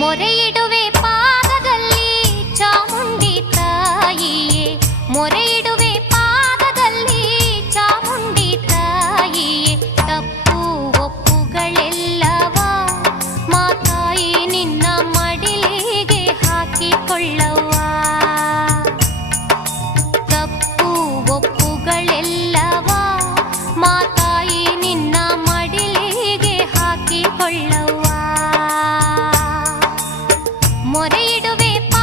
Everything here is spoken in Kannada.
ಮೊರೆಯಿಡುವೆ ಪಾದದಲ್ಲಿ ಚಾಮುಂಡಿ ತಾಯಿಯೇ ಮೊರೆಯಿಡುವೆ ಪಾದದಲ್ಲಿ ಚಾಮುಂಡಿ ತಾಯಿಯೇ ತಪ್ಪು ಒಪ್ಪುಗಳೆಲ್ಲವ ಮಾತಾಯಿ ನಿನ್ನ ಮಡಿಲಿಗೆ ಹಾಕಿಕೊಳ್ಳವ ತಪ್ಪು ಒಪ್ಪುಗಳೆಲ್ಲವ ಮಾತಾಯಿ ನಿನ್ನ ಮಡಿಲಿಗೆ ಹಾಕಿಕೊಳ್ಳವ ಬಿಡುವೆ